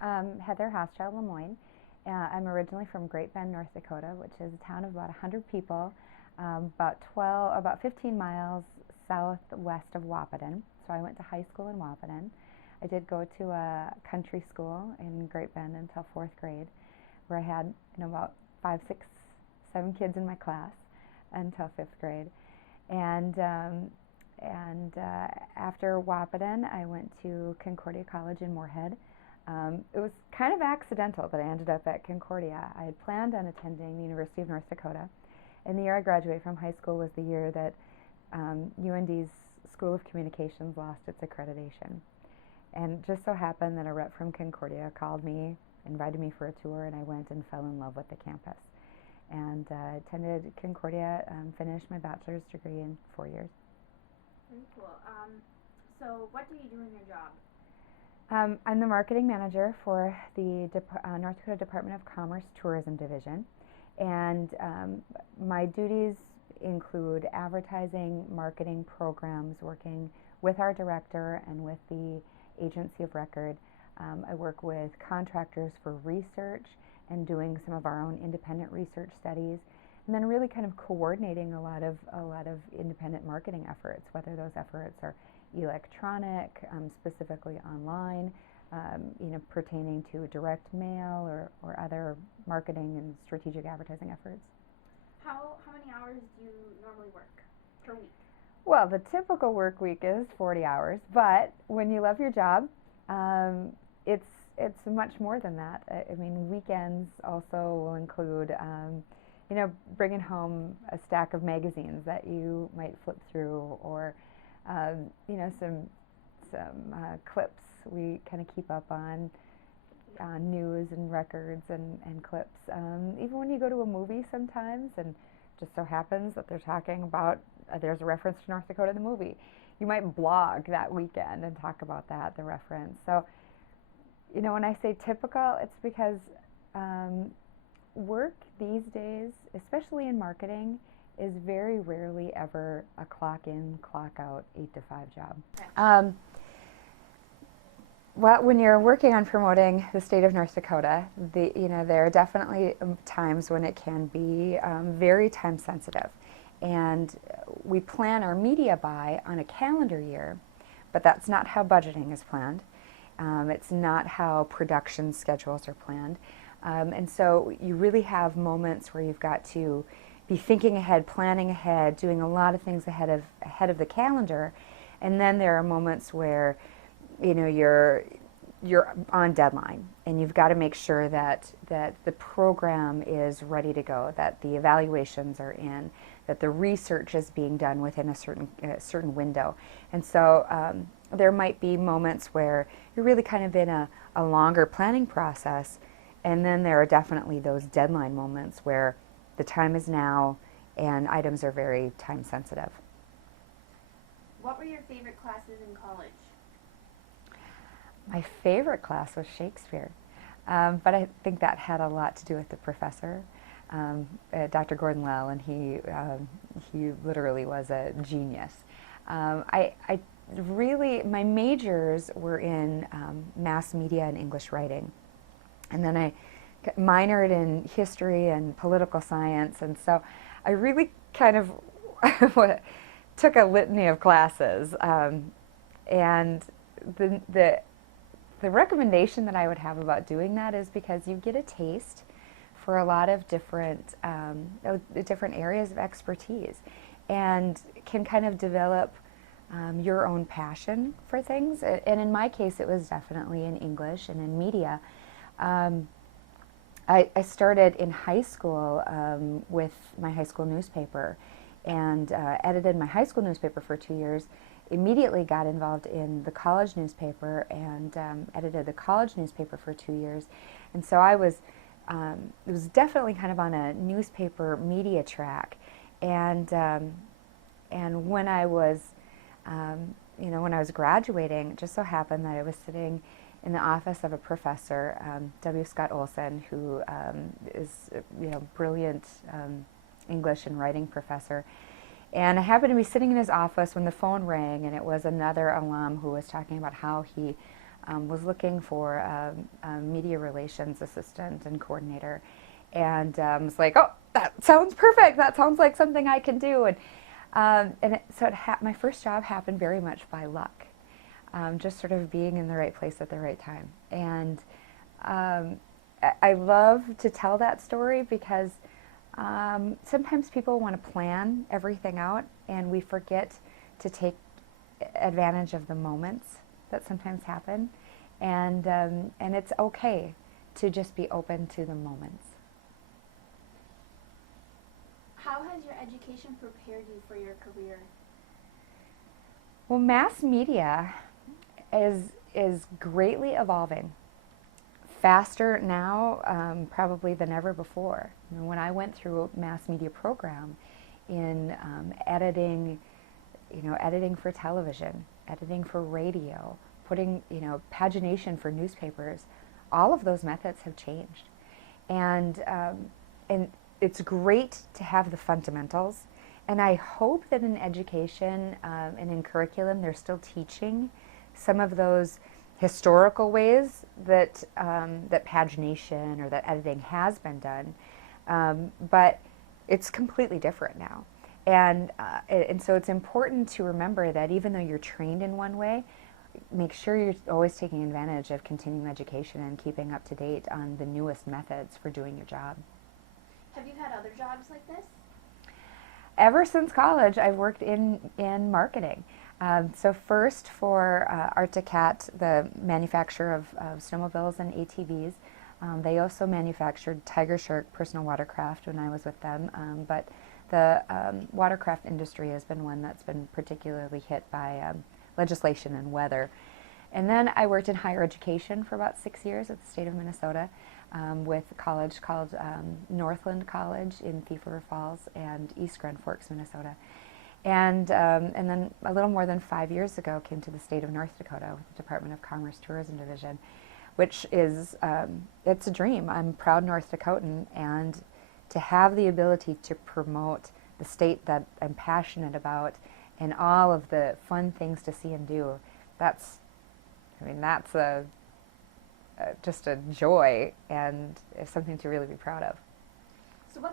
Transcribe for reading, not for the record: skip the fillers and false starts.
Heather LeMoine. I'm originally from Great Bend, North Dakota, which is a town of about 100 people, about 15 miles southwest of Wahpeton. So I went to high school in Wahpeton. I did go to a country school in Great Bend until fourth grade, where I had about 5, 6, 7 kids in my class until fifth grade. And after Wahpeton, I went to Concordia College in Moorhead. It was kind of accidental that I ended up at Concordia. I had planned on attending the University of North Dakota, and the year I graduated from high school was the year that UND's School of Communications lost its accreditation. And it just so happened that a rep from Concordia called me, invited me for a tour, and I went and fell in love with the campus. And attended Concordia, finished my bachelor's degree in 4 years. Very cool. So what do you do in your job? I'm the marketing manager for the North Dakota Department of Commerce Tourism Division, and my duties include advertising, marketing programs, working with our director and with the agency of record. I work with contractors for research and doing some of our own independent research studies, and then really kind of coordinating a lot of independent marketing efforts, whether those efforts are electronic, specifically online, pertaining to direct mail or other marketing and strategic advertising efforts. How many hours do you normally work per week? Well, the typical work week is 40 hours, but when you love your job, it's much more than that. I mean, weekends also will include, bringing home a stack of magazines that you might flip through, or some clips. We kind of keep up on news and records and clips. Even when you go to a movie sometimes, and just so happens that they're talking about, there's a reference to North Dakota in the movie, you might blog that weekend and talk about that, the reference. So, when I say typical, it's because work these days, especially in marketing, is very rarely ever a clock in, clock out, 8 to 5 job. Well, when you're working on promoting the state of North Dakota, there are definitely times when it can be very time sensitive. And we plan our media buy on a calendar year, but that's not how budgeting is planned. It's not how production schedules are planned. And so you really have moments where you've got to be thinking ahead, planning ahead, doing a lot of things ahead of the calendar. And then there are moments where you're on deadline, and you've got to make sure that the program is ready to go, that the evaluations are in, that the research is being done within a certain window. And so there might be moments where you're really kind of in a longer planning process, and then there are definitely those deadline moments where the time is now and items are very time sensitive. What were your favorite classes in college? My favorite class was Shakespeare, but I think that had a lot to do with the professor, Dr. Gordon Lell, and he literally was a genius. My majors were in mass media and English writing, and then I minored in history and political science, and so I really kind of took a litany of classes, and the recommendation that I would have about doing that is because you get a taste for a lot of different areas of expertise, and can kind of develop your own passion for things. And in my case, it was definitely in English and in media. I started in high school with my high school newspaper, and edited my high school newspaper for 2 years. Immediately got involved in the college newspaper and edited the college newspaper for 2 years. And so it was definitely kind of on a newspaper media track. And when I was graduating, it just so happened that I was sitting in the office of a professor, W. Scott Olson, who is brilliant English and writing professor. And I happened to be sitting in his office when the phone rang, and it was another alum who was talking about how he was looking for a media relations assistant and coordinator, and was like, oh, that sounds perfect. That sounds like something I can do. My first job happened very much by luck, just sort of being in the right place at the right time. And I love to tell that story because sometimes people want to plan everything out, and we forget to take advantage of the moments that sometimes happen. And it's okay to just be open to the moments. How has your education prepared you for your career? Well, mass media is greatly evolving, faster now probably than ever before. When I went through a mass media program in editing, editing for television, editing for radio, putting, pagination for newspapers, all of those methods have changed. And it's great to have the fundamentals. And I hope that in education and in curriculum, they're still teaching some of those historical ways that that pagination or that editing has been done, but it's completely different now. And so it's important to remember that even though you're trained in one way, make sure you're always taking advantage of continuing education and keeping up to date on the newest methods for doing your job. Have you had other jobs like this? Ever since college, I've worked in marketing. So first for Arcticat, the manufacturer of snowmobiles and ATVs. They also manufactured Tiger Shark personal watercraft when I was with them. But the watercraft industry has been one that's been particularly hit by legislation and weather. And then I worked in higher education for about 6 years at the state of Minnesota with a college called Northland College in Thief River Falls and East Grand Forks, Minnesota. And then a little more than 5 years ago came to the state of North Dakota with the Department of Commerce Tourism Division, which is, it's a dream. I'm a proud North Dakotan, and to have the ability to promote the state that I'm passionate about and all of the fun things to see and do, that's just a joy and something to really be proud of.